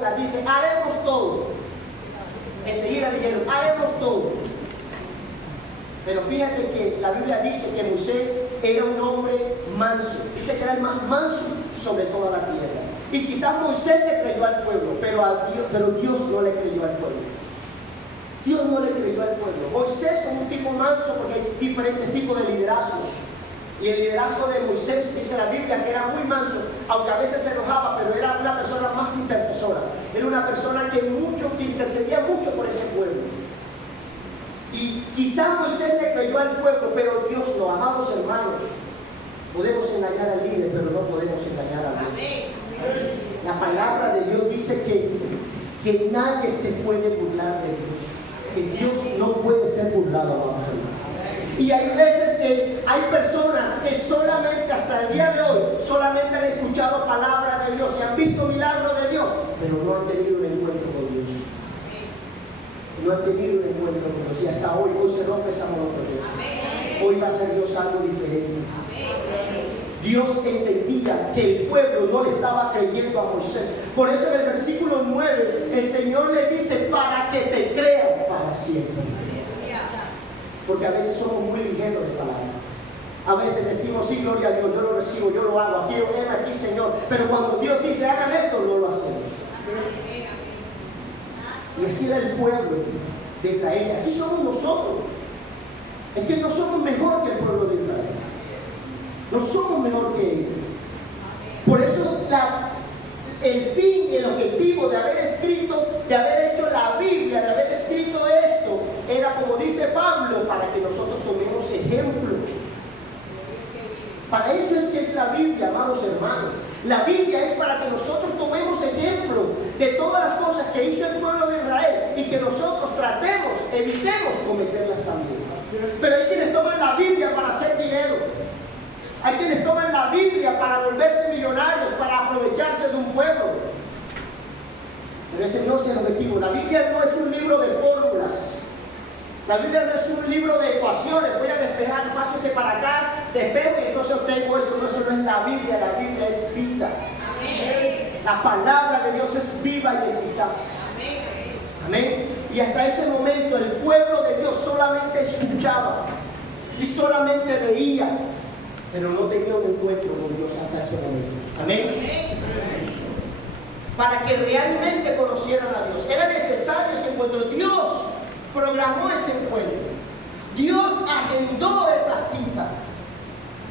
boca, dice, haremos todo. Enseguida dijeron, haremos todo. Pero fíjate que la Biblia dice que Moisés era un hombre manso. Dice que era el más manso sobre toda la tierra. Y quizás Moisés le creyó al pueblo, pero Dios no le creyó al pueblo. Dios no le creyó al pueblo. Moisés como un tipo manso, porque hay diferentes tipos de liderazgos. Y el liderazgo de Moisés, dice la Biblia, que era muy manso, aunque a veces se enojaba, pero era una persona más intercesora. Era una persona que intercedía mucho por ese pueblo. Y quizás Moisés le creyó al pueblo, pero Dios no. Amados hermanos, podemos engañar al líder, pero no podemos engañar a Dios. La palabra de Dios dice que nadie se puede burlar de Dios, que Dios no puede ser burlado, amados hermanos. Y hay veces que hay personas que solamente hasta el día de hoy solamente han escuchado palabra de Dios y han visto milagros de Dios, pero no han tenido un encuentro con Dios. No han tenido un encuentro con Dios. Y hasta hoy se rompe esa monotonía. Hoy va a ser Dios algo diferente. Dios entendía que el pueblo no le estaba creyendo a Moisés. Por eso en el versículo 9 el Señor le dice, para que te crean para siempre. Porque a veces somos muy ligeros de palabra. A veces decimos, sí, gloria a Dios, yo lo recibo, yo lo hago, aquí, aquí, Señor. Pero cuando Dios dice, hagan esto, no lo hacemos. Y así era el pueblo de Israel. Y así somos nosotros. Es que no somos mejor que el pueblo de Israel. No somos mejor que ellos. Por eso el fin y el objetivo de haber escrito, de haber hecho la Biblia, de haber escrito esto, era, como dice Pablo, para que nosotros tomemos ejemplo. Para eso es que es la Biblia, amados hermanos. La Biblia es para que nosotros tomemos ejemplo de todas las cosas que hizo el pueblo de Israel y que nosotros tratemos, evitemos cometerlas también. Pero hay quienes toman la Biblia para hacer dinero. Hay quienes toman la Biblia para volverse millonarios, para aprovecharse de un pueblo. Pero ese no es el objetivo. La Biblia no es un libro de fórmulas. La Biblia no es un libro de ecuaciones. Voy a despejar, paso este para acá, despejo y entonces obtengo esto. No, eso no es la Biblia. La Biblia es vida. Amén. La palabra de Dios es viva y eficaz. Amén. Amén. Y hasta ese momento el pueblo de Dios solamente escuchaba y solamente veía, pero no tenía un encuentro con Dios hasta ese momento. Amén. Amén. Para que realmente conocieran a Dios era necesario ese encuentro. Dios programó ese encuentro. Dios agendó esa cita.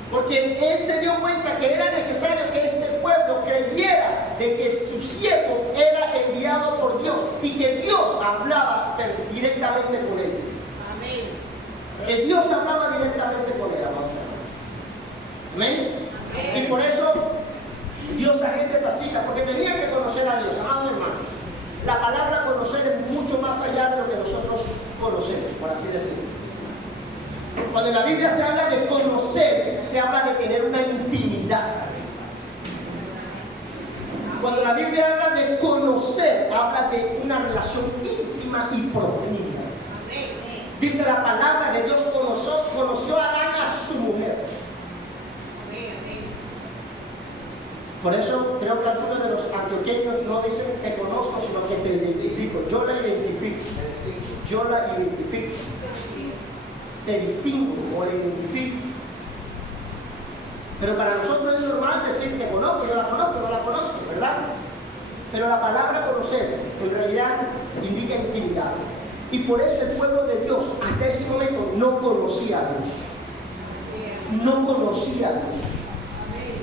Porque Él se dio cuenta que era necesario que este pueblo creyera de que su siervo era enviado por Dios y que Dios hablaba directamente con él. Amén. Que Dios hablaba directamente con él, amados hermanos. Amén. Amén. Y por eso Dios agenda esa cita, porque tenía que conocer a Dios, amados hermanos. La palabra conocer es mucho más allá de lo que nosotros conocemos, por así decirlo. Cuando en la Biblia se habla de conocer, se habla de tener una intimidad. Cuando la Biblia habla de conocer, habla de una relación íntima y profunda. Dice la palabra de Dios, conoció a Adán a su mujer. Por eso creo que algunos de los antioqueños no dicen te conozco, sino que te identifico. Yo la identifico. Yo la identifico. Te distingo o le identifico. Pero para nosotros es normal decir te conozco, yo la conozco, no la conozco, ¿verdad? Pero la palabra conocer en realidad indica intimidad. Y por eso el pueblo de Dios hasta ese momento no conocía a Dios. No conocía a Dios.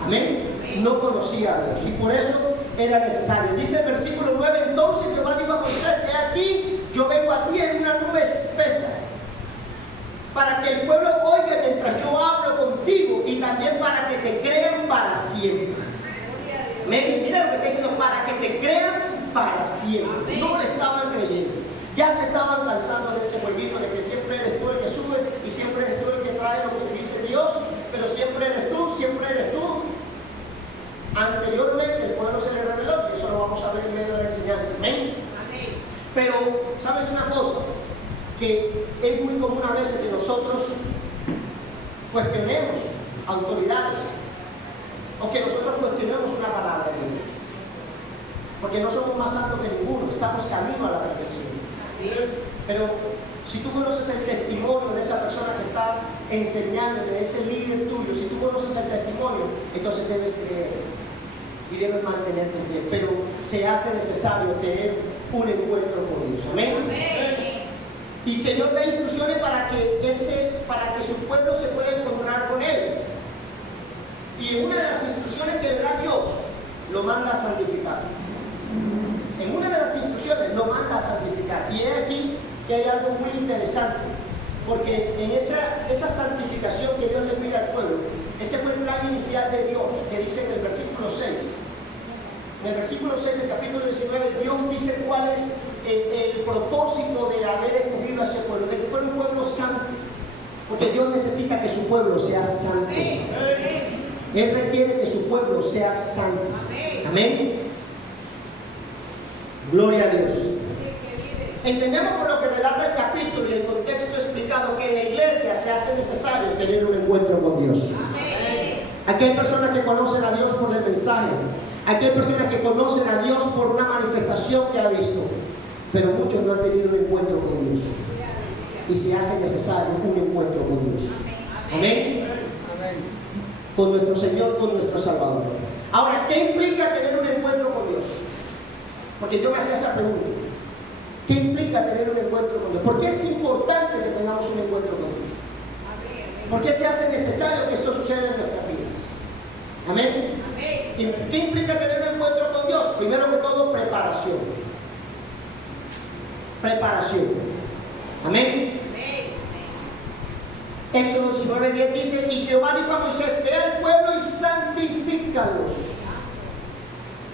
Amén. No conocía a Dios. Y por eso era necesario. Dice el versículo 9, entonces Jehová dijo a Moisés, he aquí, yo vengo a ti en una nube espesa, para que el pueblo oiga mientras yo hablo contigo y también para que te crean para siempre. Amén. Mira lo que está diciendo, para que te crean para siempre. No le estaban creyendo. Ya se estaban cansando de ese jueguito de que siempre eres tú el que sube y siempre eres tú el que trae lo que dice Dios, pero siempre eres tú, siempre eres tú. Anteriormente el pueblo se le reveló y eso lo vamos a ver en medio de la enseñanza. Amén. Pero, ¿sabes una cosa? Que es muy común a veces que nosotros cuestionemos autoridades o que nosotros cuestionemos una palabra de Dios. porque no somos más santos que ninguno, estamos camino a la perfección. Pero si tú conoces el testimonio de esa persona que está enseñando, de ese líder tuyo, si tú conoces el testimonio, entonces debes creer y debes mantenerte fiel. Pero se hace necesario tener un encuentro con Dios. Amén. Y el Señor da instrucciones para que su pueblo se pueda encontrar con Él. Y en una de las instrucciones que le da Dios, lo manda a santificar. En una de las instrucciones lo manda a santificar. Y es aquí que hay algo muy interesante, porque en esa santificación que Dios le pide al pueblo, ese fue el plan inicial de Dios, que dice en el versículo 6. En el versículo 6 del capítulo 19, Dios dice cuál es el propósito de haber escogido a ese pueblo, de que fuera un pueblo santo, porque Dios necesita que su pueblo sea santo. Él requiere que su pueblo sea santo. Amén. Gloria a Dios. Entendemos por lo que relata el capítulo y el contexto explicado que en la iglesia se hace necesario tener un encuentro con Dios. Aquí hay personas que conocen a Dios por el mensaje. Aquí hay personas que conocen a Dios por una manifestación que ha visto. Pero muchos no han tenido un encuentro con Dios. Y se hace necesario un encuentro con Dios. Amén. Con nuestro Señor, con nuestro Salvador. Ahora, ¿qué implica tener un encuentro con Dios? Porque yo me hacía esa pregunta. ¿Qué implica tener un encuentro con Dios? ¿Por qué es importante que tengamos un encuentro con Dios? ¿Por qué se hace necesario que esto suceda en nuestras vidas? Amén. ¿Qué implica tener un encuentro con Dios? Primero que todo, preparación. Preparación. Amén. Éxodo 19:10 dice: y Jehová dijo a Moisés: ve al pueblo y santifícalos.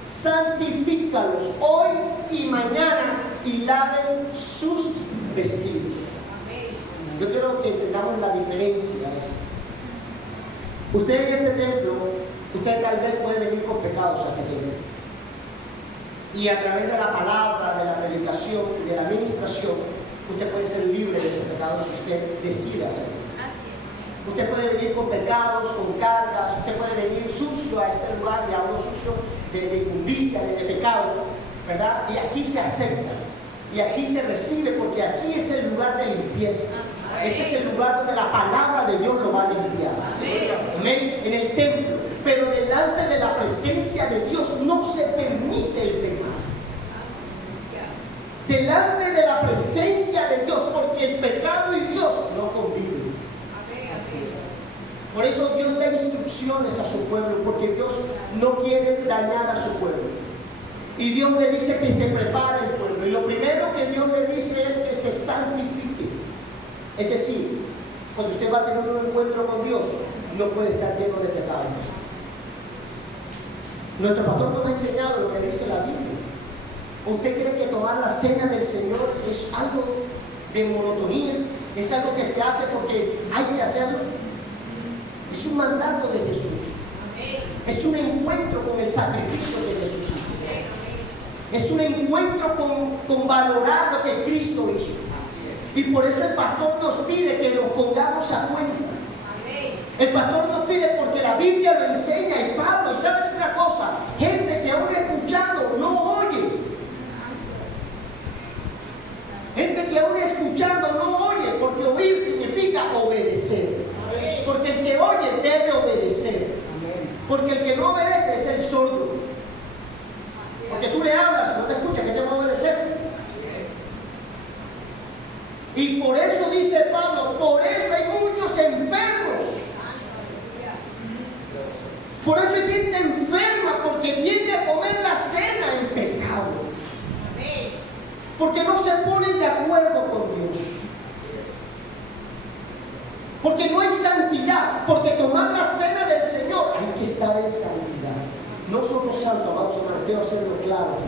Santifícalos hoy y mañana y laven sus vestidos. Yo quiero que entendamos la diferencia de esto. Usted en este templo, usted tal vez puede venir con pecados a este templo. Y a través de la palabra, de la predicación, de la administración, usted puede ser libre de ese pecado si usted decide hacerlo. Usted puede venir con pecados, con cargas, usted puede venir sucio a este lugar, y a uno sucio de inmundicia, de pecado, ¿verdad? Y aquí se acepta, y aquí se recibe, porque aquí es el lugar de limpieza. Este es el lugar donde la palabra de Dios lo va a limpiar. Amén. En el templo. Pero delante de la presencia de Dios no se permite el pecado. Delante de la presencia de Dios, porque el pecado y Dios no conviven. Por eso Dios da instrucciones a su pueblo, porque Dios no quiere dañar a su pueblo. Y Dios le dice que se prepare el pueblo. Y lo primero que Dios le dice es que se santifique. Es decir, cuando usted va a tener un encuentro con Dios, no puede estar lleno de pecado. Nuestro pastor nos ha enseñado lo que dice la Biblia. ¿Usted cree que tomar la cena del Señor es algo de monotonía? ¿Es algo que se hace porque hay que hacerlo? Es un mandato de Jesús. Es un encuentro con el sacrificio que Jesús hizo. Es un encuentro con valorar lo que Cristo hizo. Y por eso el pastor nos pide que nos pongamos a cuenta. El pastor nos pide porque la Biblia lo enseña. Y Pablo, ¿sabes una cosa? Gente que aún escuchando no oye. Gente que aún escuchando no oye, porque oír significa obedecer. Porque el que oye debe obedecer. Porque el que no obedece es el sordo. Porque tú le hablas y no te escuchas, ¿qué te va a obedecer? Y por eso dice Pablo, por eso hay muchos enfermos. Por eso hay gente enferma, porque viene a comer la cena en pecado. Porque no se ponen de acuerdo con Dios. Porque no hay santidad. Porque tomar la cena del Señor hay que estar en santidad. No somos santos, vamos hermanos, quiero hacerlo claro.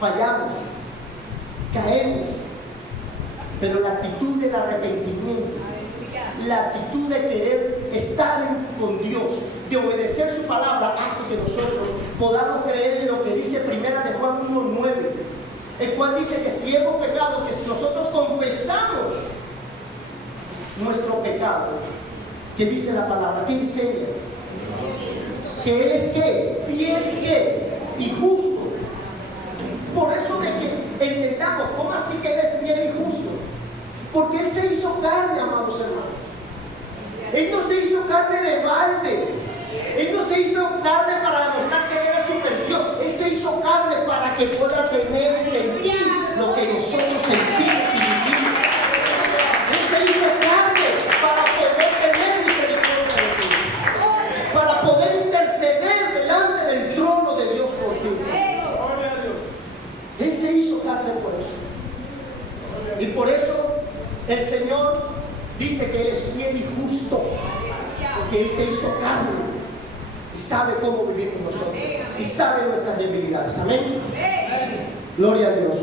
Fallamos, caemos. Pero la actitud del arrepentimiento, la actitud de querer estar con Dios, de obedecer su palabra, hace que nosotros podamos creer en lo que dice Primera de Juan 1:9, el cual dice que si hemos pecado, que si nosotros confesamos nuestro pecado, ¿qué dice la palabra? ¿Qué enseña? Que Él es ¿qué? Fiel ¿qué? Y justo Él se hizo carne, amados hermanos. Él no se hizo carne de balde. Él no se hizo carne para demostrar que Él era super Dios. Él se hizo carne para que pueda tener y sentir lo que nosotros sentimos y vivimos. Él se hizo carne para poder tener misericordia de ti, para poder interceder delante del trono de Dios por ti. Él se hizo carne por eso. Y por eso el Señor dice que Él es fiel y justo, porque Él se hizo carne y sabe cómo vivimos nosotros y sabe nuestras debilidades. Amén. Gloria a Dios.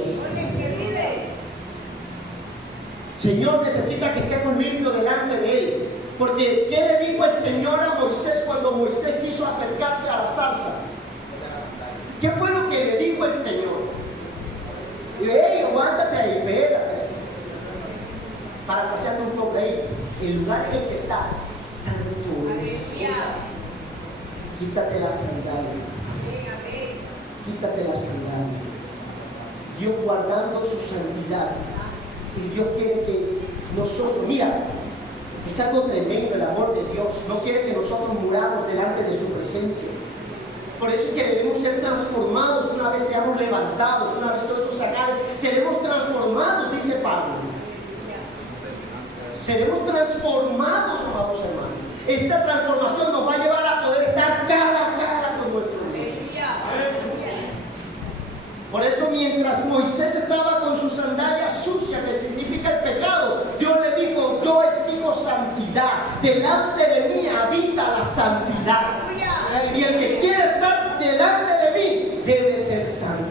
Señor necesita que estemos limpios delante de Él, porque ¿qué le dijo el Señor a Moisés cuando Moisés quiso acercarse a la zarza? ¿Qué fue lo que le dijo el Señor? Y hey, aguántate ahí, espérate. Parafraseando un poco ahí, el lugar en el que estás, santo es. Quítate la sandalia. Quítate la sandalia. Dios guardando su santidad. Y Dios quiere que nosotros, mira, es algo tremendo el amor de Dios. No quiere que nosotros muramos delante de su presencia. Por eso es que debemos ser transformados una vez seamos levantados, una vez todo esto se acabe. Seremos transformados, dice Pablo. Seremos transformados, amados hermanos. Esta transformación nos va a llevar a poder estar cara a cara con nuestro Dios. Por eso mientras Moisés estaba con su sandalia sucia, que significa el pecado, Dios le dijo: yo exijo santidad, delante de mí habita la santidad. Y el que quiera estar delante de mí debe ser santo.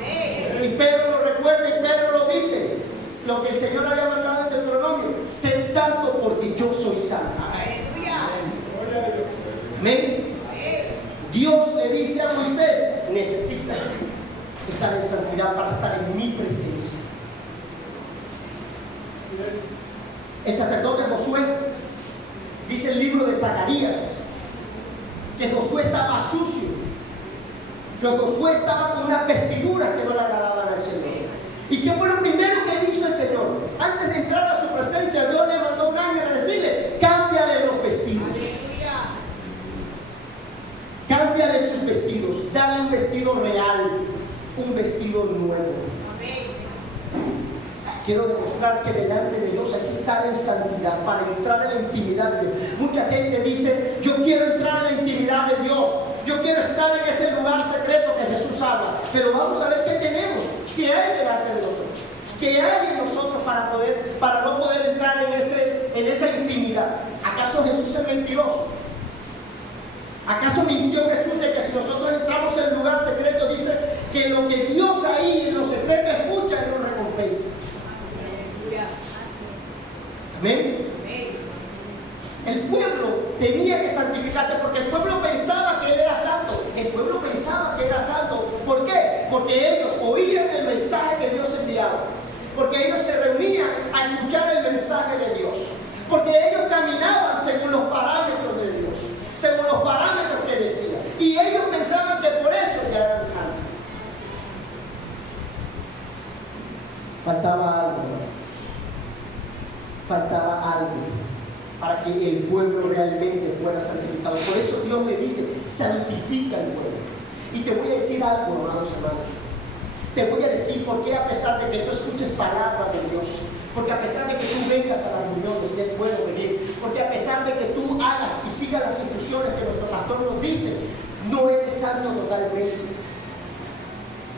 Y Pedro lo recuerda y Pedro lo dice, lo que el Señor había mandado en Deuteronomio: sé santo porque yo soy santo. Amén. Dios le dice a Moisés: necesitas estar en santidad para estar en mi presencia. El sacerdote Josué, dice el libro de Zacarías, que Josué estaba sucio, que Josué estaba con unas vestiduras que no le agradaban al Señor. ¿Y qué fue lo primero que hizo el Señor? Antes de entrar a su presencia, Dios le mandó un ángel a decirle: cámbiale los vestidos. Cámbiale sus vestidos, dale un vestido real, un vestido nuevo. Quiero demostrar que delante de Dios hay que estar en santidad para entrar en la intimidad de Dios. Mucha gente dice: yo quiero entrar en la intimidad de Dios, yo quiero estar en ese lugar secreto que Jesús habla. Pero vamos a ver qué tenemos, qué hay delante de nosotros, qué hay en nosotros para no poder entrar en esa intimidad. ¿Acaso Jesús es mentiroso? ¿Acaso mintió Jesús de que si nosotros entramos en el lugar secreto, dice que lo que Dios ahí en lo secreto escucha, Él nos recompensa? Amén. El pueblo tenía que santificarse porque el pueblo pensaba que Él era santo. El pueblo pensaba que era santo. ¿Por qué? Porque ellos oían el mensaje que Dios enviaba. Porque ellos se reunían a escuchar el mensaje de Dios. Porque ellos caminaban según los parámetros de Dios, según los parámetros que decía. Y ellos pensaban que por eso ya eran santos. Faltaba algo, ¿no? Faltaba algo para que el pueblo realmente fuera santificado. Por eso Dios le dice: santifica el pueblo. Y te voy a decir algo, hermanos. Te voy a decir por qué, a pesar de que tú escuches palabra de Dios, porque a pesar de que tú vengas a las reuniones, que es bueno venir, porque a pesar de que tú hagas y sigas las instrucciones que nuestro pastor nos dice, no eres santo totalmente.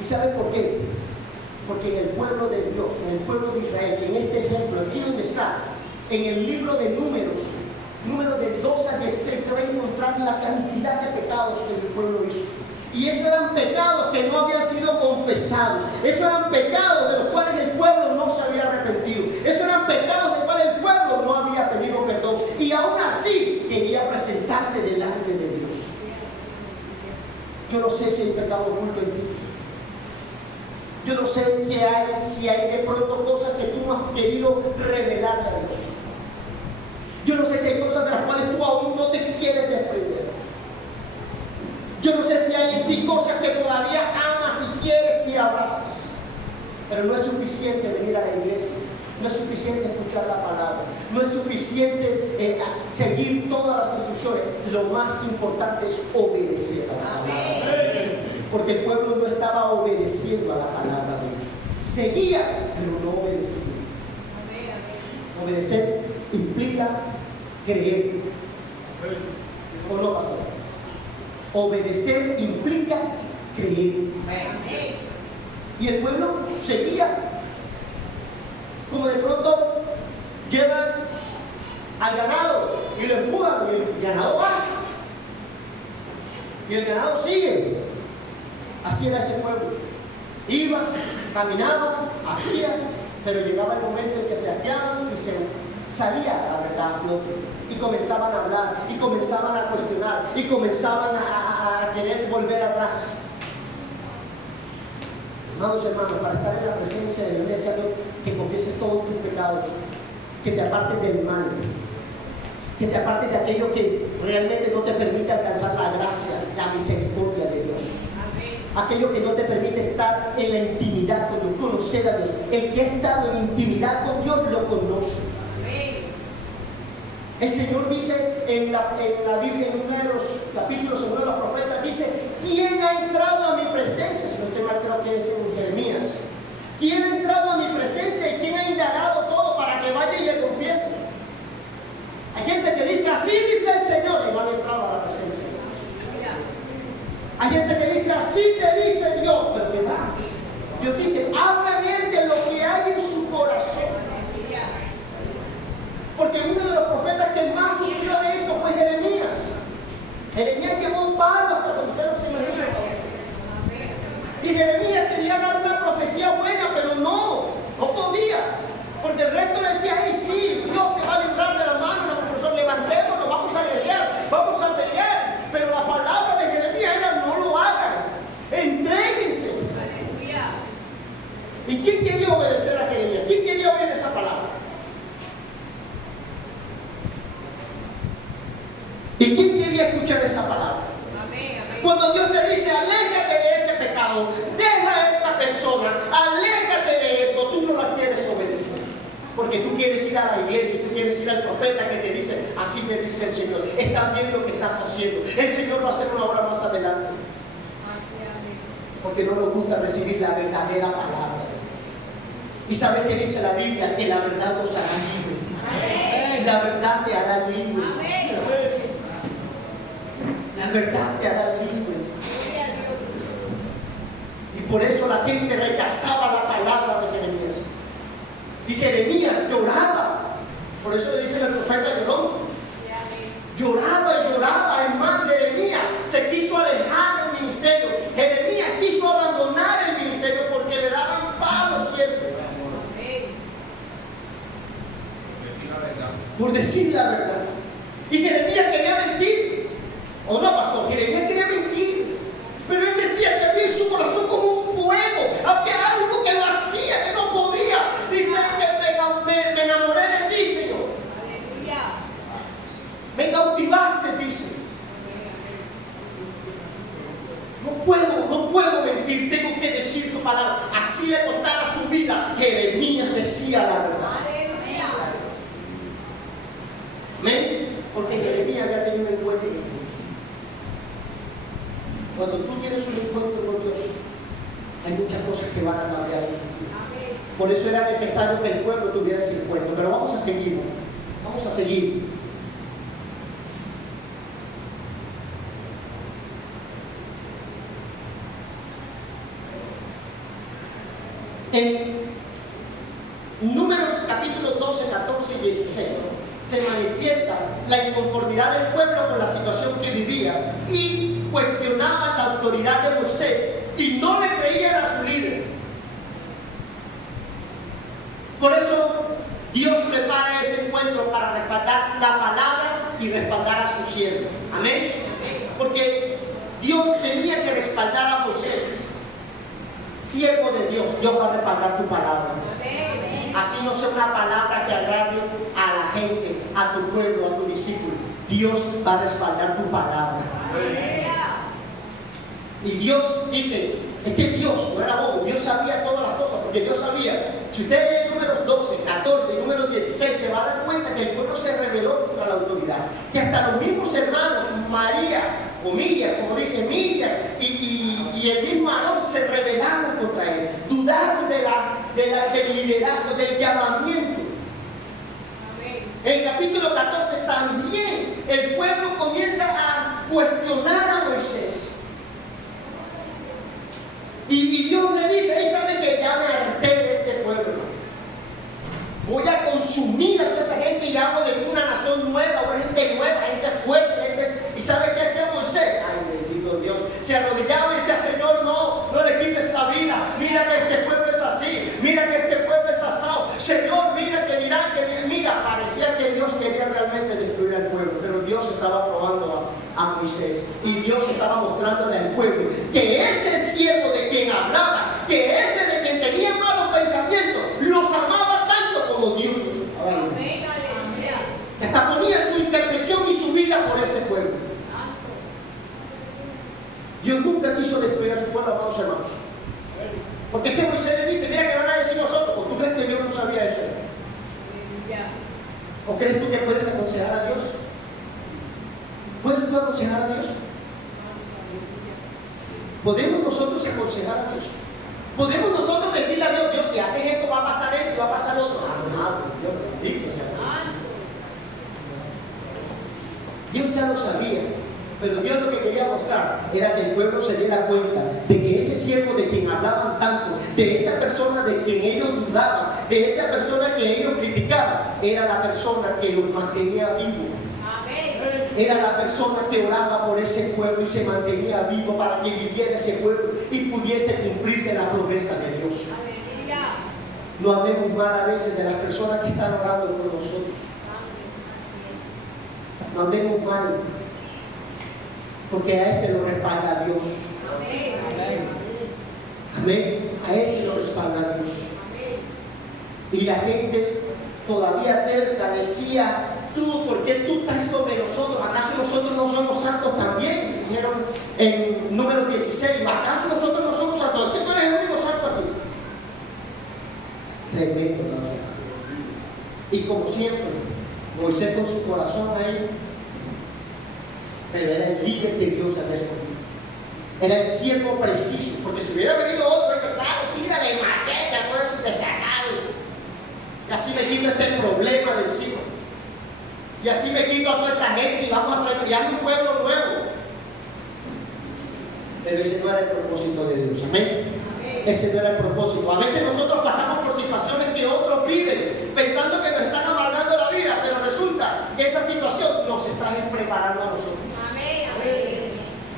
¿Y sabes por qué? Porque en el pueblo de Dios, en el pueblo de Israel, en este ejemplo, aquí donde está, en el libro de Números del 12 al 16, te va a encontrar la cantidad de pecados que el pueblo hizo. Y esos eran pecados que no habían sido confesados. Esos eran pecados de los cuales el pueblo no se había arrepentido. Esos eran pecados de los cuales el pueblo no había pedido perdón. Y aún así quería presentarse delante de Dios. Yo no sé si hay pecado oculto en ti. Yo no sé qué hay, si hay de pronto cosas que tú no has querido revelarle a Dios. Yo no sé si hay cosas de las cuales tú aún no te quieres desprender. Yo no sé si hay en ti cosas que todavía amas y quieres y abrazas. Pero no es suficiente venir a la iglesia. No es suficiente escuchar la palabra. No es suficiente seguir todas las instrucciones. Lo más importante es obedecer a la palabra. Porque el pueblo no estaba obedeciendo a la palabra de Dios. Seguía, pero no obedecía. Obedecer implica creer. ¿O no, pastor? Obedecer implica creer. Y el pueblo seguía. Como de pronto llevan al ganado y lo empujan y el ganado va. Y el ganado sigue. Así era ese pueblo. Iba, caminaba, hacía, pero llegaba el momento en que se ateaban y se salía la verdad a flote. Y comenzaban a hablar, y comenzaban a cuestionar, y comenzaban a querer volver atrás. Amados hermanos, para estar en la presencia de Dios, que confieses todos tus pecados, que te apartes del mal, que te apartes de aquello que realmente no te permite alcanzar la gracia, la misericordia de Dios. Aquello que no te permite estar en la intimidad con Dios, conocer a Dios. El que ha estado en intimidad con Dios lo conoce. El Señor dice en la Biblia, en uno de los capítulos, en uno de los profetas, dice: ¿quién ha entrado a mi presencia? Si no estoy mal, creo que es en Jeremías. ¿Quién ha entrado a mi presencia y quién ha indagado todo para que vaya y le confiese? Hay gente que dice: así dice el Señor, y no han entrado a la presencia. Hay gente que dice: así te dice Dios, pero que va. Dios dice: habla bien de lo que hay en su corazón. Porque uno de los profetas que más sufrió de esto fue Jeremías. Jeremías llevó un palo hasta cuando usted no se imagina. Y Jeremías quería dar una profecía buena, pero no podía. Porque el resto le decía: hey, sí, Dios te va a librar de la mano, profesor, levantémonos, vamos a guerrear, vamos a pelear. Pero la palabra de Jeremías era: no lo hagan, entréguense. ¿Y quién quería obedecer a Jeremías? ¿Quién quería oír esa palabra? ¿Y quién quería escuchar esa palabra? Cuando Dios te dice: aléjate de ese pecado, deja a esa persona, aléjate de esto, tú no la quieres obedecer. Porque tú quieres ir a la iglesia, tú quieres ir al profeta que te dice: así te dice el Señor, estás bien lo que estás haciendo, el Señor va a hacer una obra más adelante. Porque no nos gusta recibir la verdadera palabra de Dios. ¿Y sabes qué dice la Biblia? Que la verdad nos hará libre. La verdad te hará libre. La verdad te hará libre. Y por eso la gente rechazaba la palabra de Jeremías. Y Jeremías lloraba. Por eso le dicen al profeta llorón. Lloraba y lloraba. Es más, Jeremías se quiso alejar del ministerio. Jeremías quiso abandonar el ministerio porque le daban palos siempre. Por decir la verdad. Y Jeremías quería mentir. ¿O no, pastor? Jeremías quería mentir. Pero él decía que había en su corazón como un fuego. Había algo que lo hacía, que no podía. Dice que me enamoré de ti, Señor. Me cautivaste, dice. No puedo mentir. Tengo que decir tu palabra. Así le costara su vida. Jeremías decía la verdad. Amén. Porque Jeremías había tenido un encuentro con Dios. Cuando tú tienes un encuentro con Dios, hay muchas cosas que van a cambiar en tu vida. Por eso era necesario que el pueblo tuviera ese encuentro. Pero vamos a seguir. Vamos a seguir. En Números capítulos 12, 14 y 16 se manifiesta la inconformidad del pueblo con la situación que vivía y cuestionaban la autoridad de Moisés y no le creían a su líder. Por eso Dios prepara ese encuentro para respaldar la palabra y respaldar a su siervo. Amén. Porque Dios tenía que respaldar a Moisés. Siervo de Dios, Dios va a respaldar tu palabra. Así no sea una palabra que agrade a la gente, a tu pueblo, a tu discípulo. Dios va a respaldar tu palabra. Y Dios dice, es que Dios no era bobo, Dios sabía todas las cosas, porque Dios sabía. Si usted lee Números 12, 14 y número 16 se va a dar cuenta que el pueblo se rebeló contra la autoridad. Que hasta los mismos hermanos, María o Miriam, como dice Miriam, y el mismo Aarón se rebelaron contra él. Dudaron del liderazgo, del llamamiento. En el capítulo 14 también el pueblo comienza a cuestionar a Moisés. Y Dios le dice, ahí sabe que ya me harté de este pueblo. Voy a consumir a toda esa gente y hago de una nación nueva, una gente nueva, gente fuerte, gente. ¿Y sabe qué hacía Moisés? Ay, bendito Dios. Se arrodillaba y decía, Señor, no le quites esta vida. Mira que este pueblo es así. Mira que este pueblo es asado. Señor, mira que dirán que mira. Parecía que Dios quería realmente destruir al pueblo, pero Dios estaba probando a Moisés. Y Dios estaba mostrándole al pueblo que ese siervo de quien hablaba, que ese de quien tenía malos pensamientos, los amaba tanto como Dios los amaba. Hasta ponía su intercesión y su vida por ese pueblo. Dios nunca quiso destruir a su pueblo, amados hermanos. Porque es que Moisés le dice, mira que van a decir nosotros. ¿O tú crees que Dios no sabía eso? ¿O crees tú que puedes aconsejar a Dios? ¿Puedes tú aconsejar a Dios? ¿Podemos nosotros aconsejar a Dios? ¿Podemos nosotros decirle a Dios, Dios, si haces esto va a pasar esto y va a pasar lo otro? Ah, Dios bendito sea así. Dios ya lo sabía, pero Dios lo que quería mostrar era que el pueblo se diera cuenta de que ese siervo de quien hablaban tanto, de esa persona de quien ellos dudaban, de esa persona que ellos criticaban, era la persona que los mantenía vivos. Era la persona que oraba por ese pueblo y se mantenía vivo para que viviera ese pueblo y pudiese cumplirse la promesa de Dios. No hablemos mal a veces de las personas que están orando por nosotros. No hablemos mal, porque a ese lo respalda Dios. Amén. A ese lo respalda Dios. Y la gente todavía terca decía, tú, ¿por qué tú estás sobre nosotros? ¿Acaso nosotros no somos santos también? Dijeron en número 16, ¿acaso nosotros no somos santos? ¿Por qué tú eres el único santo aquí? Tremendo, ¿no? Y como siempre, Moisés con su corazón ahí, pero era el líder que Dios había escogido. Era el siervo preciso, porque si hubiera venido otro, dice, claro, tírale maqueta, todo eso que se acabe. Y así me quito este problema de encima. Y así me quito a toda esta gente y vamos a crear un pueblo nuevo. Pero ese no era el propósito de Dios. Amén. Ese no era el propósito. A veces nosotros pasamos por situaciones que otros viven pensando que nos están amargando la vida, pero resulta que esa situación nos está preparando a nosotros.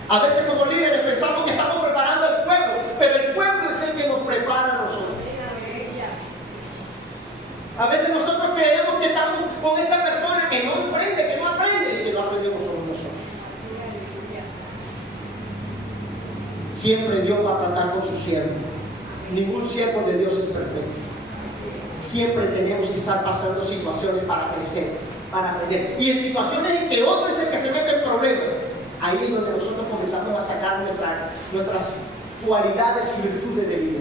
A veces como líderes pensamos que estamos preparando al pueblo, pero el pueblo es el que nos prepara a nosotros. A veces nosotros creemos que estamos con esta persona que no aprende, y que no aprendemos somos nosotros. Siempre Dios va a tratar con su siervo. Ningún siervo de Dios es perfecto. Siempre tenemos que estar pasando situaciones para crecer, para aprender. Y en situaciones en que otro es el que se mete en problemas, ahí es donde nosotros comenzamos a sacar nuestras cualidades y virtudes de vida.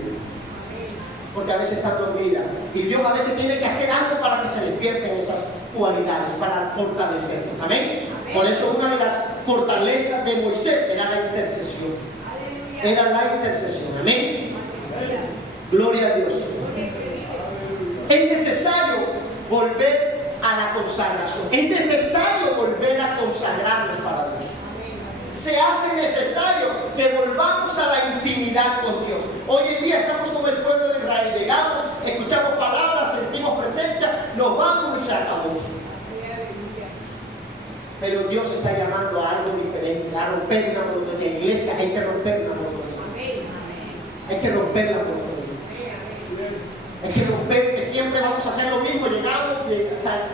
Porque a veces están dormidas. Y Dios a veces tiene que hacer algo para que se despierten esas cualidades, para fortalecerlas. Amén. Por eso una de las fortalezas de Moisés era la intercesión. Era la intercesión. Amén. Gloria a Dios. Es necesario volver a la consagración. Es necesario volver a consagrarnos para Dios. Se hace necesario que volvamos a la intimidad con Dios. Hoy en día estamos como el pueblo de Israel. Llegamos, escuchamos palabras, sentimos presencia, nos vamos y se acabó. Pero Dios está llamando a algo diferente, a romper una monotonía. En la iglesia hay que romper una monotonía. Hay que romper la monotonía. Hay que romper que siempre vamos a hacer lo mismo. Llegamos,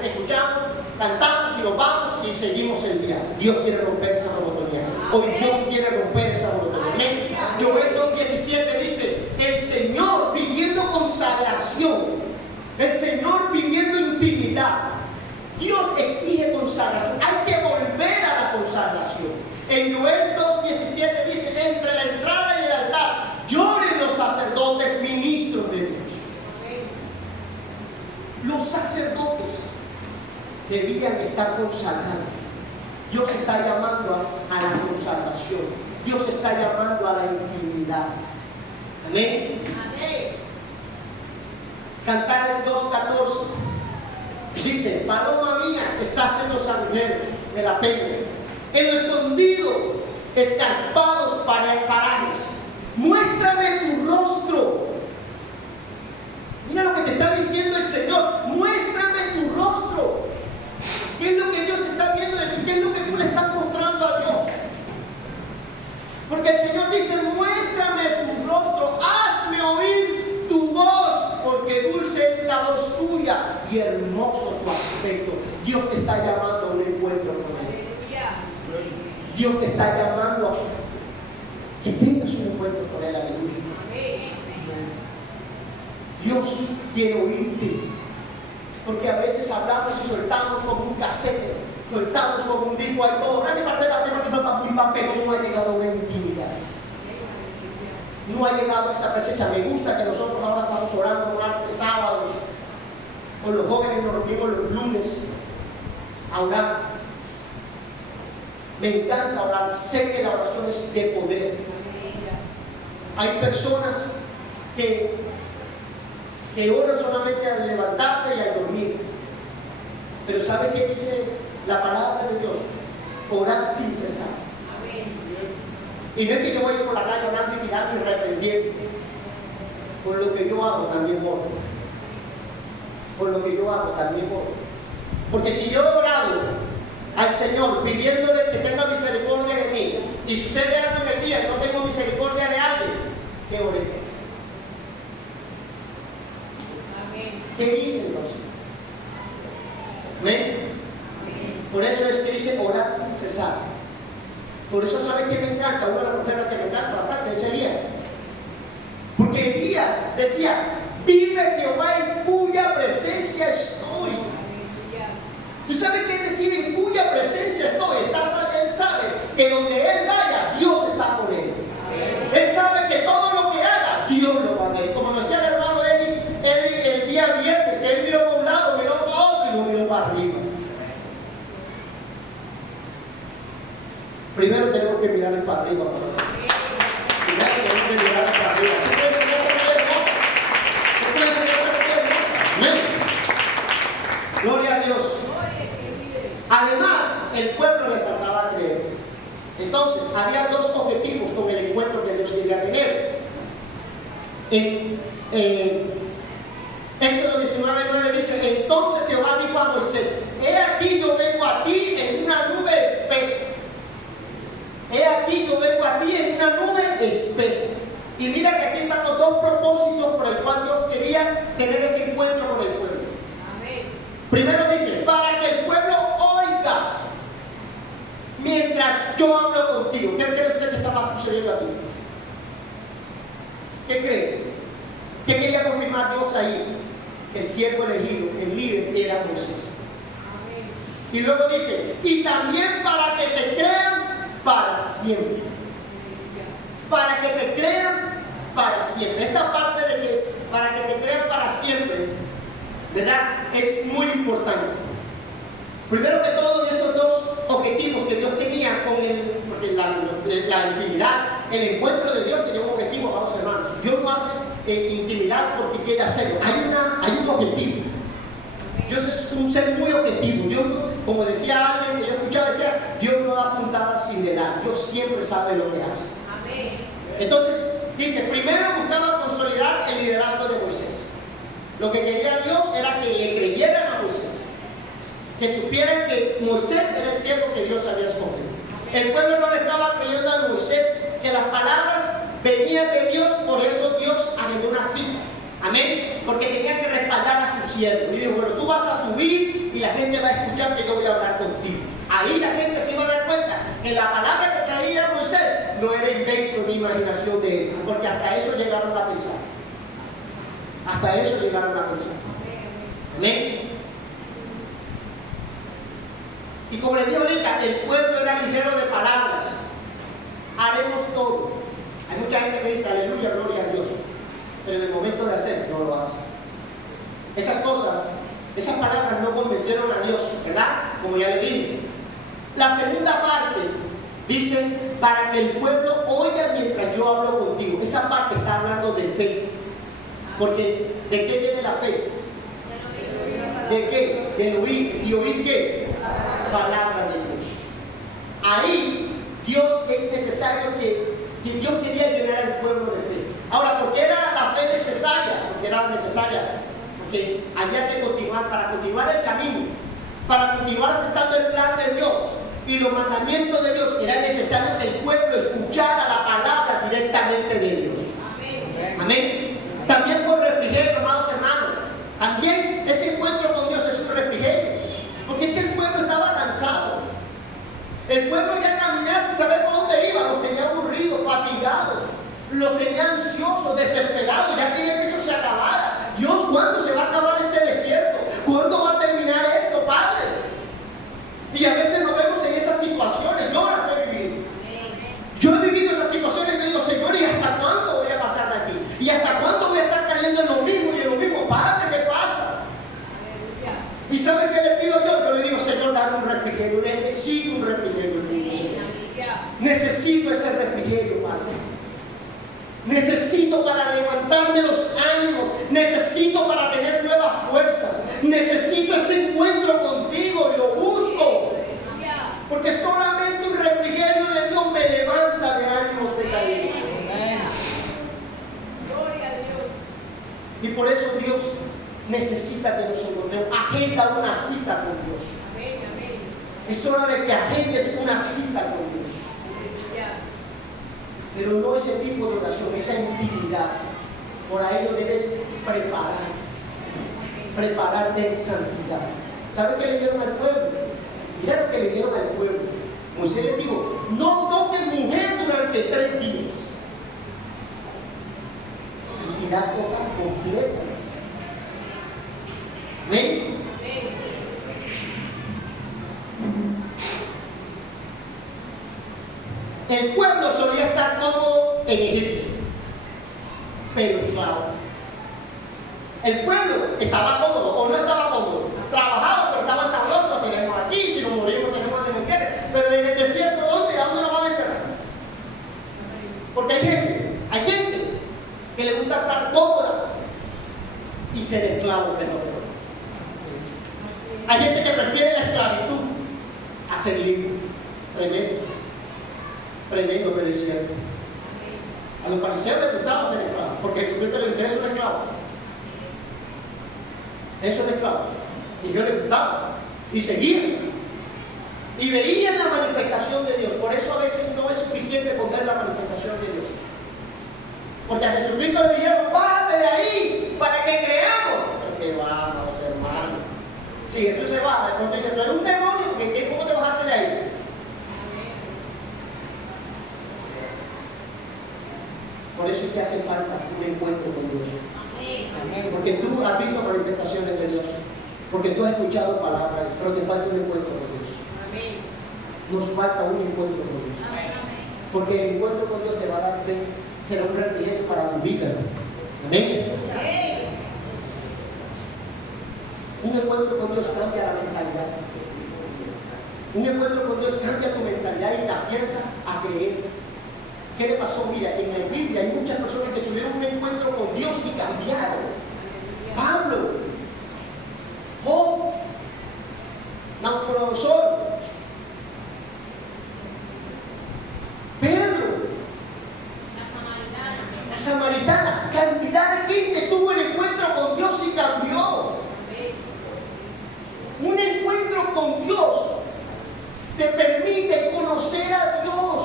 escuchamos, cantamos y nos vamos y seguimos el día. Dios quiere romper esa monotonía. Hoy Dios quiere romper esa monotonía. Amén. Joel 2:17 dice, el Señor pidiendo consagración, el Señor pidiendo intimidad. Dios exige consagración. Hay que volver a la consagración. En Joel 2:17 dice, entre la entrada y el altar lloren los sacerdotes ministros de Dios. Lo debían estar consagrados. Dios está llamando a la consagración. Dios está llamando a la intimidad. Amén. Amén. Cantares 2:14 dice: paloma mía, estás en los agujeros de la peña, en lo escondido, escarpados parajes. Muéstrame tu rostro. Mira lo que te está diciendo el Señor. Muéstrame tu rostro. ¿Qué es lo que Dios está viendo de ti? ¿Qué es lo que tú le estás mostrando a Dios? Porque el Señor dice: muéstrame tu rostro, hazme oír tu voz, porque dulce es la voz tuya y hermoso tu aspecto. Dios te está llamando a un encuentro con Él. Dios te está llamando a que tengas un encuentro con Él. Aleluya. Dios quiere oírte, porque a veces hablamos y soltamos como un casete, soltamos como un disco, ahí todo, no ha llegado a una intimidad, no ha llegado a esa presencia. Me gusta que nosotros ahora estamos orando martes, sábados, con los jóvenes nos reunimos los lunes a orar. Me encanta orar, sé que la oración es de poder. Hay personas que oran solamente al levantarse y al dormir. Pero ¿sabe qué dice la palabra de Dios? Orad sin cesar. Y no es que yo voy por la calle orando y mirando y reprendiendo. Por lo que yo hago también oro. Por lo que yo hago también oro. Porque si yo he orado al Señor pidiéndole que tenga misericordia de mí, y sucede algo en el día que no tengo misericordia de alguien, ¿qué oré? ¿Qué dice entonces? ¿Amén? Por eso es que dice orad sin cesar. Por eso, ¿sabe qué me encanta? Uno de los profetas que me encanta bastante es Elías. Porque Elías decía: vive Jehová en cuya presencia estoy. ¿Tú sabes qué decir en cuya presencia estoy? Él sabe que donde él vaya, Dios está con él. Él sabe que todo lo que haga, Dios lo va a ver. Como nos decía el hermano Eli el día viernes, que él miró para un lado, miró para otro y no miró para arriba. Primero tenemos que mirar para arriba. Primero tenemos que mirar para arriba. Amén. Gloria a Dios. Además, el pueblo le faltaba creer. Entonces, había dos objetivos con el encuentro que Dios quería tener. En Éxodo 19:9 dice: entonces Jehová dijo a Moisés: he aquí yo vengo a ti en una nube espesa. He aquí yo vengo a ti en una nube espesa. Y mira que aquí están los dos propósitos por el cual Dios quería tener ese encuentro con el pueblo. Amén. Primero dice: para que el pueblo oiga mientras yo hablo contigo. ¿Qué cree usted que está sucediendo aquí? ¿Qué crees? ¿Qué quería confirmar Dios ahí? El siervo elegido, el líder, era Moisés. Amén. Y luego dice: y también para que te crean para siempre. Para que te crean para siempre. Esta parte de que para que te crean para siempre, ¿verdad? Es muy importante. Primero que todo, estos dos objetivos que Dios tenía con porque la intimidad, el encuentro de Dios tenía un objetivo, vamos hermanos. Dios no hace intimidad porque quiere hacerlo. Hay un objetivo. Dios es un ser muy objetivo. Dios, como decía alguien que yo escuchaba, decía: Dios no da puntadas sin dedar. Dios siempre sabe lo que hace. Amén. Entonces, dice, primero buscaba consolidar el liderazgo de Moisés. Lo que quería Dios era que le creyeran a Moisés, que supieran que Moisés era el siervo que Dios había escogido. El pueblo no le estaba creyendo a Moisés que las palabras venían de Dios, por eso Dios agendó una cita. Amén. Porque tenía que respaldar a su siervo. Y dijo: bueno, tú vas a subir y la gente va a escuchar que yo voy a hablar contigo. Ahí la gente se iba a dar cuenta que la palabra que traía Moisés no era invento ni imaginación de él, porque hasta eso llegaron a pensar. Hasta eso llegaron a pensar. Amén. Y como les digo ahorita, el pueblo era ligero de palabras. Haremos todo. Hay mucha gente que dice: aleluya, gloria a Dios, pero en el momento de hacer no lo hace. Esas cosas Esas palabras no convencieron a Dios, ¿verdad? Como ya le dije. La segunda parte dice, para que el pueblo oiga mientras yo hablo contigo. Esa parte está hablando de fe. Porque, ¿de qué viene la fe? ¿De qué? Del oír. ¿Y oír qué? Palabra de Dios. Ahí, Dios es necesario que Dios quería llenar al pueblo de fe. Ahora, ¿por qué era la fe necesaria? Porque era necesaria. Porque había que continuar, para continuar el camino, para continuar aceptando el plan de Dios y los mandamientos de Dios, era necesario que el pueblo escuchara la palabra directamente de Dios. Amén. Amén. También por refrigerio, amados hermanos. También ese encuentro con Dios es un refrigerio. Porque es que el pueblo estaba cansado. El pueblo ya caminar sin saber para dónde iba, los tenía aburridos, fatigados, los tenía ansiosos, desesperados, ya querían que eso se acabara. Dios, ¿cuándo se va a acabar este desierto? ¿Cuándo va a terminar esto, Padre? Y a veces nos vemos en esas situaciones. Yo las he vivido. Yo he vivido esas situaciones y me digo, Señor, ¿y hasta cuándo voy a pasar de aquí? ¿Y hasta cuándo voy a estar cayendo en lo mismo y en lo mismo? Padre, ¿qué pasa? ¿Y sabe qué le pido yo? Yo le digo, Señor, dame un refrigerio. Necesito un refrigerio, Señor. Necesito ese refrigerio, Padre. Necesito para levantarme los ánimos. Necesito para tener nuevas fuerzas. Necesito este encuentro contigo y lo busco. Porque solamente un refrigerio de Dios me levanta de ánimos decaídos. Gloria a Dios. Y por eso Dios necesita que nos encontremos. Agenda una cita con Dios. Es hora de que agendes una cita con Dios. Pero no ese tipo de oración, esa intimidad. Por ahí lo debes prepararte en santidad. ¿Sabe qué le dieron al pueblo? Mira lo que le dieron al pueblo. Moisés les dijo, no toquen mujer durante 3 días. Santidad total, completa. ¿Ven? El pueblo solía estar cómodo en Egipto, pero esclavo. El pueblo estaba cómodo o no estaba cómodo. Trabajaba, pero estaban sabrosos. Tenemos aquí, si nos morimos tenemos donde meter. Pero en el desierto, ¿dónde? ¿A dónde nos van a enterrar? Porque hay gente que le gusta estar cómoda y ser esclavo de otro. Hay gente que prefiere la esclavitud a ser libre. Tremendo, pero es cierto. A los fariseos les gustaba ser esclavos, porque Jesucristo les dijo, ustedes son esclavos. Esos son esclavos. Y Dios les gustaba. Y seguían. Y veían la manifestación de Dios. Por eso a veces no es suficiente con ver la manifestación de Dios. Porque a Jesucristo le dijeron, bájate de ahí para que creamos. Pero que vamos, hermano. Si Jesús se baja, de pronto dice, tú eres un demonio, ¿cómo te bajaste de ahí? Por eso es que hace falta un encuentro con Dios. Porque tú has visto manifestaciones de Dios. Porque tú has escuchado palabras, pero te falta un encuentro con Dios. Nos falta un encuentro con Dios. Porque el encuentro con Dios te va a dar fe. Será un refrigerio para tu vida. Amén. Un encuentro con Dios cambia la mentalidad. Un encuentro con Dios cambia tu mentalidad y te afianza a creer. ¿Qué le pasó? Mira, en la Biblia hay muchas personas que tuvieron un encuentro con Dios y cambiaron. Pablo, Job, Nabucodonosor, Pedro, la samaritana, cantidad de gente tuvo el encuentro con Dios y cambió. Un encuentro con Dios te permite conocer a Dios.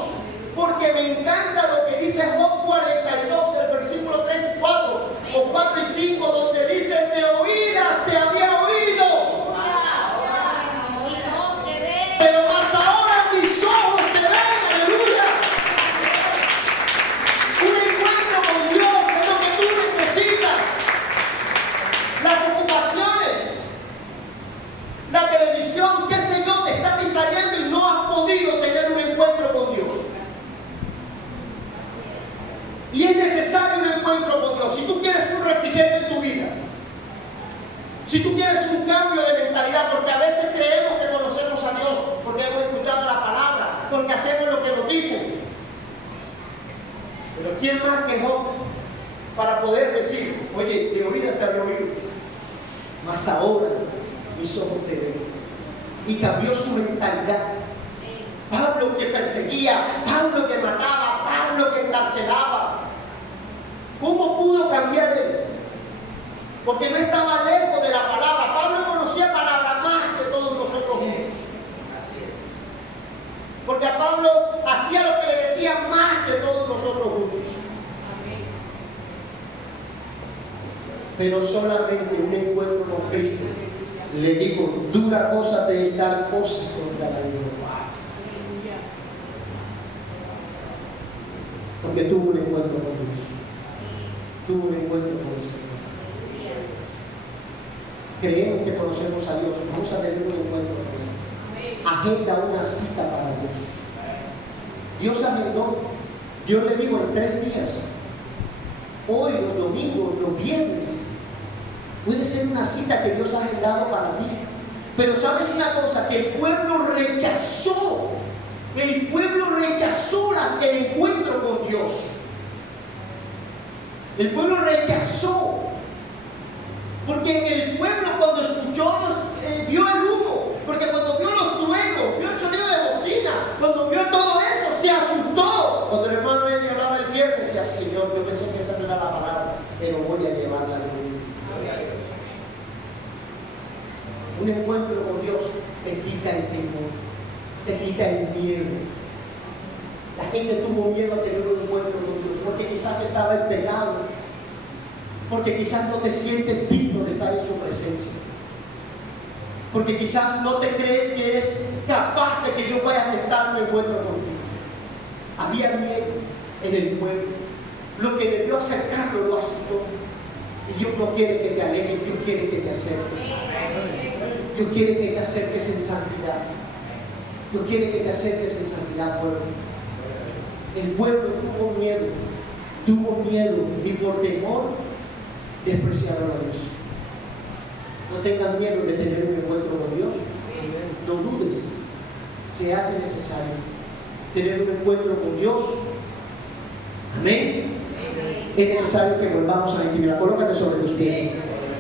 Porque me encanta lo que dice Job 42, el versículo 3 y 4, o 4 y 5, donde dice, de oídas te había oído, pero más ahora mis ojos te ven, aleluya. Un encuentro con Dios es lo que tú necesitas. Las ocupaciones, la televisión, qué sé yo, te está distrayendo y no has podido tener un encuentro con Dios. Y es necesario un encuentro con Dios. Si tú quieres un refrigerio en tu vida, Si tú quieres un cambio de mentalidad, porque a veces creemos que conocemos a Dios, porque hemos escuchado la palabra, porque hacemos lo que nos dicen. Pero ¿quién más que Job para poder decir, oye, de oír te había oído, mas ahora mis ojos te ven? Y cambió su mentalidad. Pablo que perseguía, Pablo que mataba, Pablo que encarcelaba. ¿Cómo pudo cambiar él? Porque no estaba lejos de la palabra. Pablo conocía palabra más que todos nosotros juntos. Porque a Pablo hacía lo que le decía más que todos nosotros juntos. Pero solamente un encuentro con Cristo le dijo, dura cosa de estar cosas contra la vida. Porque tuvo un encuentro con Dios. Tuvo un encuentro con el Señor. Creemos que conocemos a Dios. Vamos a tener un encuentro con Él. Agenda una cita para Dios. Dios agendó. Dios le dijo en 3 días. Hoy, los domingos, los viernes. Puede ser una cita que Dios ha agendado para ti. Pero ¿sabes una cosa? Que el pueblo rechazó. El pueblo rechazó el encuentro con Dios. El pueblo rechazó. Porque el pueblo cuando escuchó, vio el humo. Porque cuando vio los truenos, vio el sonido de bocina, cuando vio todo eso, se asustó. Cuando el hermano Eddie hablaba el viernes, decía, Señor, yo pensé que esa no era la palabra, pero voy a llevarla a mí. Un encuentro con Dios te quita el temor, te quita el miedo. La gente tuvo miedo a tener un encuentro con Dios porque quizás estaba el pecado, porque quizás no te sientes digno de estar en su presencia, porque quizás no te crees que eres capaz de que Dios vaya a aceptar un encuentro contigo. Había miedo en el pueblo. Lo que debió acercarlo lo asustó. Y Dios no quiere que te alejes, Dios quiere que te acerques. Dios quiere que te acerques en santidad. Dios quiere que te acerques en santidad, pueblo. El pueblo tuvo miedo y por temor despreciaron a Dios. No tengas miedo de tener un encuentro con Dios. No dudes. Se hace necesario tener un encuentro con Dios. Amén. Es necesario que volvamos a la intimidad. Colócate sobre tus pies.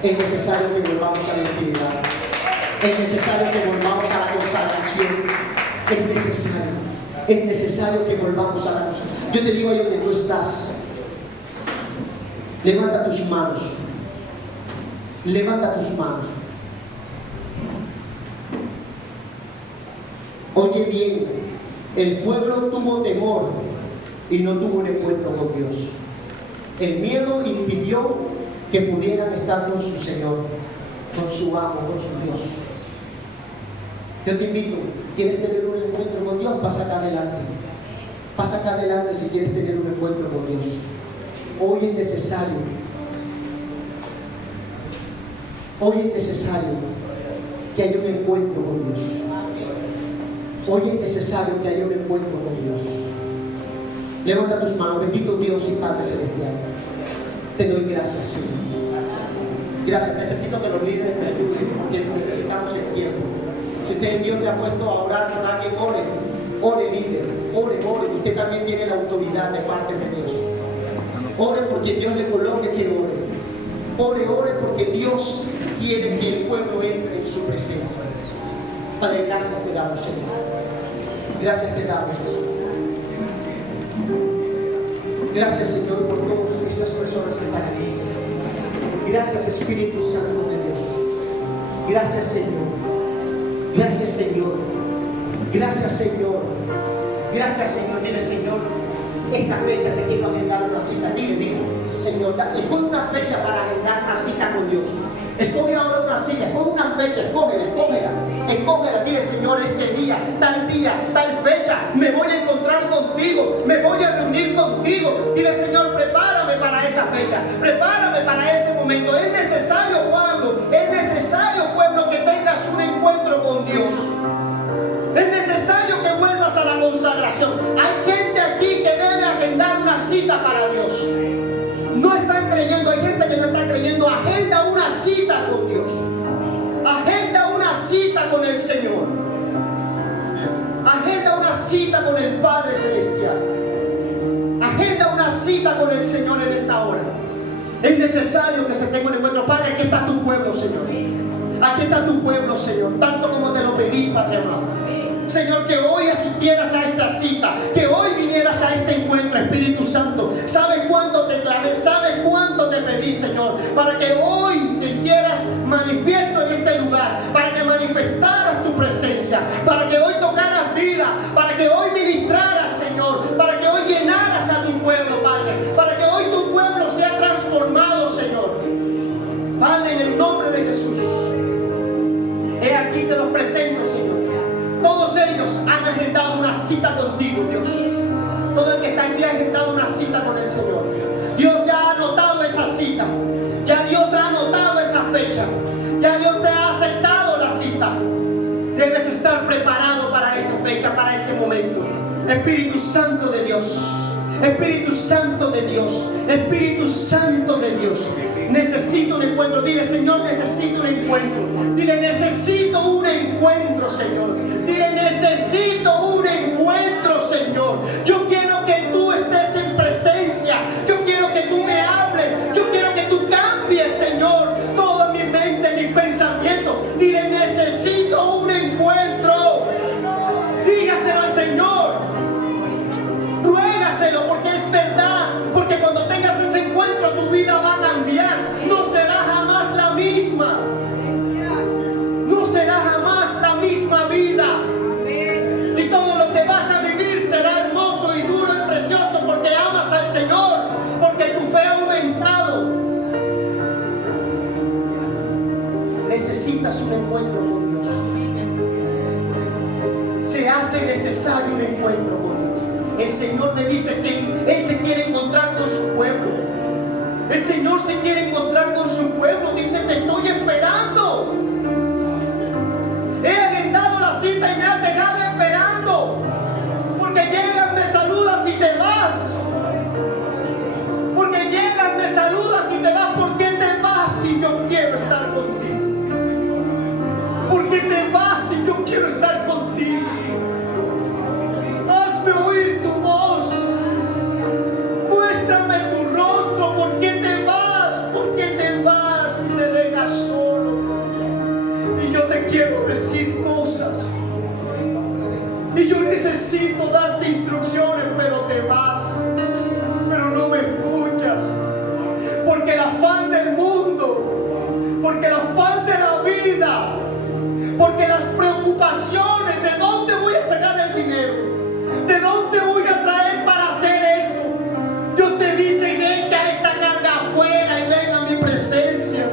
Es necesario que volvamos a la intimidad. Es necesario que volvamos a la consagración. Es necesario que volvamos a la consagración. Yo te digo ahí donde tú estás. Levanta tus manos. Levanta tus manos. Oye bien, el pueblo tuvo temor y no tuvo un encuentro con Dios. El miedo impidió que pudieran estar con su Señor, con su amo, con su Dios. Yo te invito, ¿quieres tener un encuentro con Dios? Pasa acá adelante. Pasa acá adelante si quieres tener un encuentro con Dios. Hoy es necesario. Hoy es necesario que haya un encuentro con Dios. Hoy es necesario que haya un encuentro con Dios. Levanta tus manos. Bendito Dios y Padre Celestial. Te doy gracias, Señor. Gracias. Necesito que los líderes me ayuden porque necesitamos el tiempo. Si usted en Dios le ha puesto a orar con alguien, ore. Ore, líder. Ore, ore. Usted también tiene la autoridad de parte de Dios. Ore porque Dios le coloque que ore. Ore, ore porque Dios quiere que el pueblo entre en su presencia. Padre, gracias te damos, Señor. Gracias te damos, Jesús. Gracias, Señor, por todas estas personas que están aquí, Señor. Gracias, Espíritu Santo de Dios. Gracias, Señor. Gracias, Señor. Gracias, Señor. Gracias, Señor. Dile, Señor, esta fecha te quiero agendar una cita. Dile, Señor, escoge una fecha para agendar una cita con Dios. Escoge ahora una cita, escoge una fecha, escógela. Dile, Señor, este día, tal fecha, me voy a encontrar contigo, me voy a reunir contigo. Dile, Señor, prepárame para esa fecha, prepárame para ese momento. Es necesario, pueblo, que tengas un encuentro con Dios. Es necesario que vuelvas a la consagración. Hay gente aquí que debe agendar una cita para Dios. No están creyendo, hay gente que no está creyendo. Agenda una cita con Dios. el Padre Celestial. Agenda una cita con el Señor en esta hora. Es necesario que se tenga un encuentro. Padre, aquí está tu pueblo, Señor. Aquí está tu pueblo, Señor, tanto como te lo pedí, Padre amado. Señor, que hoy asistieras a esta cita, que hoy vinieras a este encuentro, Espíritu Santo. ¿Sabes cuánto te clamé? ¿Sabes cuánto te pedí, Señor? Para que hoy te hicieras manifiesto en este lugar, para que manifestaras tu presencia, para que hoy tocaras vida, para que hoy ministraras, Señor, para que hoy llenaras a tu pueblo, Padre, para que hoy tu pueblo sea transformado, Señor. Padre, en el nombre de Jesús, he aquí te los presento, Señor. Todos ellos han agendado una cita contigo, Dios. Todo el que está aquí ha agendado una cita con el Señor. Dios ya ha anotado esa cita. Ya Dios ha anotado esa fecha. Ya Dios te ha aceptado la cita. Debes estar preparado para esa fecha, para ese momento. Espíritu Santo de Dios. Espíritu Santo de Dios. Espíritu Santo de Dios. Necesito un encuentro. Dile, Señor, necesito un encuentro. Dile, necesito un encuentro, Señor. Dile, necesito un encuentro, Señor. Yo quiero que tú estés en presencia. Yo quiero que tú me hables. Yo quiero que tú cambies, Señor, toda mi mente, mis pensamientos. Dile, necesito un encuentro. Dígaselo al Señor. Ruégaselo, porque es verdad. Porque cuando tengas ese encuentro, tu vida va a cambiar. No será jamás la misma. No será jamás la misma vida. Y todo lo que vas a vivir será hermoso y duro y precioso, porque amas al Señor, porque tu fe ha aumentado. Necesitas un encuentro con Dios. Se hace necesario un encuentro con Dios. El Señor me dice que Él se quiere encontrar con su pueblo. El Señor se quiere encontrar con su pueblo. Dice, te estoy esperando. He agendado la cita y me has dejado esperando. Porque llegas, me saludas y te vas. Porque llegas, me saludas y te vas. ¿Por qué te vas si yo quiero estar contigo? ¿Por qué te vas si yo quiero estar contigo? Hazme oír tu voz. Muéstrame tu rostro. ¿Por qué te vas? ¿Por qué te vas y me dejas solo? Y yo te quiero decir cosas. Y yo necesito darte instrucciones, pero te vas. Pero no me escuchas. Porque el afán del mundo, porque el afán de la vida, porque las preocupaciones, ¿de dónde voy a sacar el dinero? ¿De dónde voy a traer para hacer esto? Dios te dice, echa esa carga afuera y ven a mi presencia.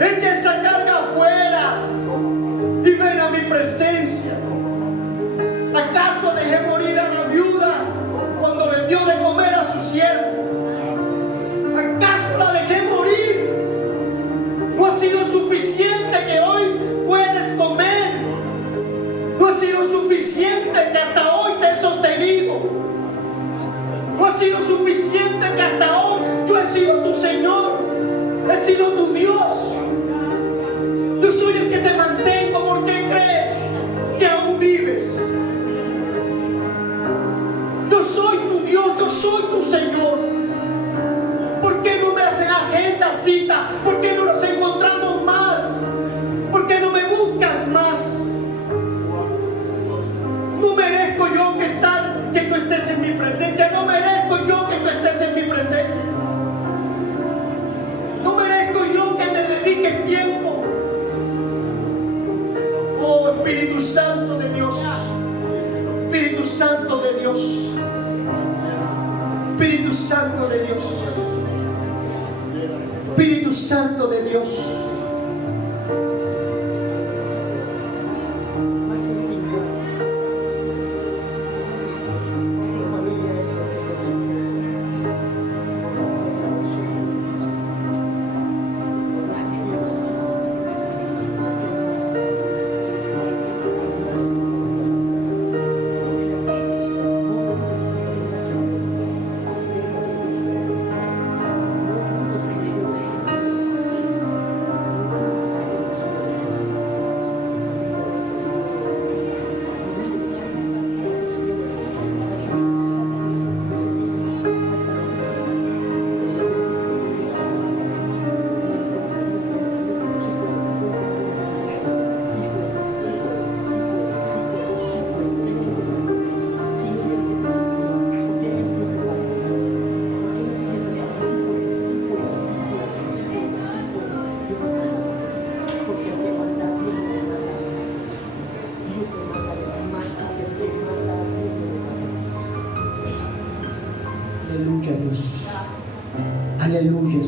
Echa esa carga afuera y ven a mi presencia. ¿Acaso dejé morir a la viuda cuando le dio de comer a su siervo? ¿Acaso la dejé morir? ¿No ha sido suficiente que hoy puedes comer? ¿No ha sido suficiente que hasta hoy te he sostenido? ¿No ha sido suficiente que hasta hoy yo he sido tu Señor? He sido tu Dios. Yo soy el que te mantengo. ¿Por qué crees que aún vives? Yo soy tu Dios, yo soy tu Señor. ¿Por qué no me hacen agenda, cita? ¿Por qué no nos encontramos más? ¿Por qué no me buscas más? No merezco yo que tú estés en mi presencia. No merezco yo que tú estés en mi presencia. No merezco yo que me dediques tiempo. Oh, Espíritu Santo de Dios. Espíritu Santo de Dios. Espíritu Santo de Dios. Espíritu Santo de Dios.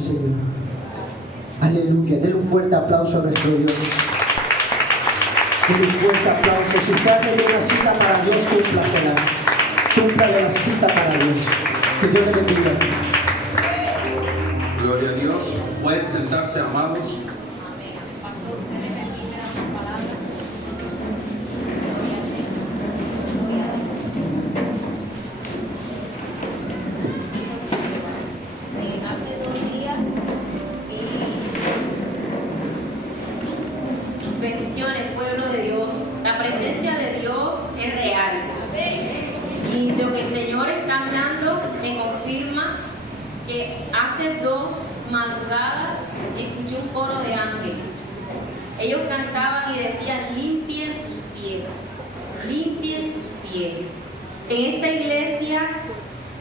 Señor. Aleluya. Denle un fuerte aplauso a nuestro Dios. Denle un fuerte aplauso. Si usted ha tenido una cita para Dios, cúmplasela. Cúmplale la cita para Dios. Que Dios le bendiga. Gloria a Dios. Pueden sentarse, amados. Bendiciones, pueblo de Dios. La presencia de Dios es real. Y lo que el Señor está hablando me confirma que hace 2 madrugadas escuché un coro de ángeles. Ellos cantaban y decían: limpien sus pies, limpien sus pies. En esta iglesia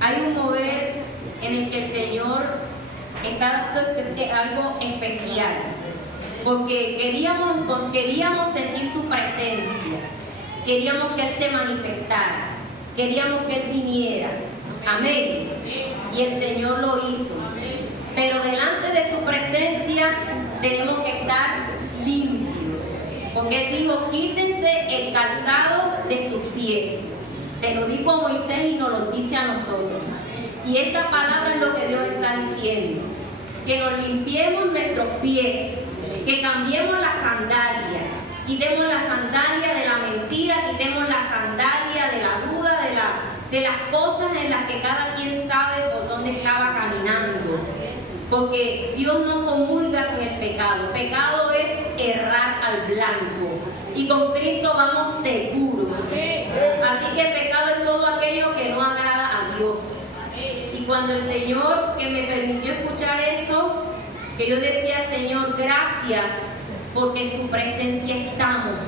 hay un mover en el que el Señor está dando algo especial. Porque queríamos sentir su presencia, queríamos que Él se manifestara, queríamos que Él viniera. Amén. Y el Señor lo hizo. Pero delante de su presencia tenemos que estar limpios. Porque Él dijo: quítense el calzado de sus pies. Se lo dijo a Moisés y nos lo dice a nosotros. Y esta palabra es lo que Dios está diciendo: que nos limpiemos nuestros pies, que cambiemos la sandalia, quitemos la sandalia de la mentira, quitemos la sandalia de la duda, de las cosas en las que cada quien sabe por dónde estaba caminando. Porque Dios no comulga con el pecado. Pecado es errar al blanco. Y con Cristo vamos seguros. Así que pecado es todo aquello que no agrada a Dios. Y cuando el Señor, que me permitió escuchar eso, que yo decía: Señor, gracias, porque en tu presencia estamos.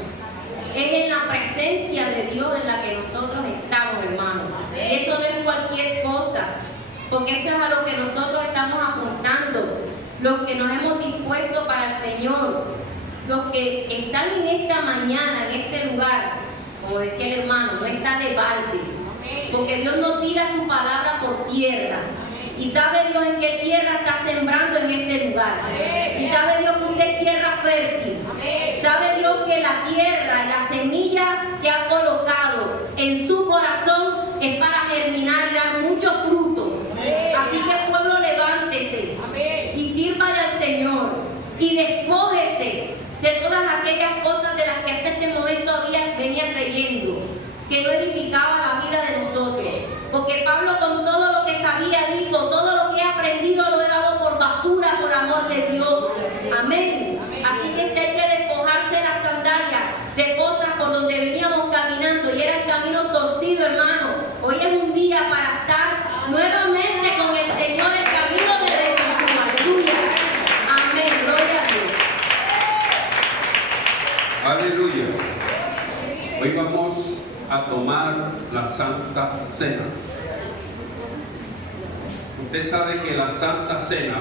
Es en la presencia de Dios en la que nosotros estamos, hermanos. Eso no es cualquier cosa, porque eso es a lo que nosotros estamos apuntando. Los que nos hemos dispuesto para el Señor, los que están en esta mañana, en este lugar, como decía el hermano, no está de balde, porque Dios no tira su palabra por tierra. Y sabe Dios en qué tierra está sembrando en este lugar. Y sabe Dios que usted es tierra fértil. Sabe Dios que la tierra, la semilla que ha colocado en su corazón es para germinar y dar mucho fruto. Así que, pueblo, levántese y sírvale al Señor y despójese de todas aquellas cosas de las que hasta este momento venía creyendo que no edificaba la vida de nosotros. Porque Pablo, con todo lo que sabía, dijo: todo lo que he aprendido lo he dado por basura por amor de Dios. Amén. Así que si hay que despojarse las sandalias de cosas por donde veníamos caminando y era el camino torcido, hermano, hoy es un día para estar nuevamente con el Señor, el camino de rectitud. Aleluya. Amén. Gloria a Dios. Aleluya. Hoy vamos a tomar la Santa Cena. Usted sabe que la Santa Cena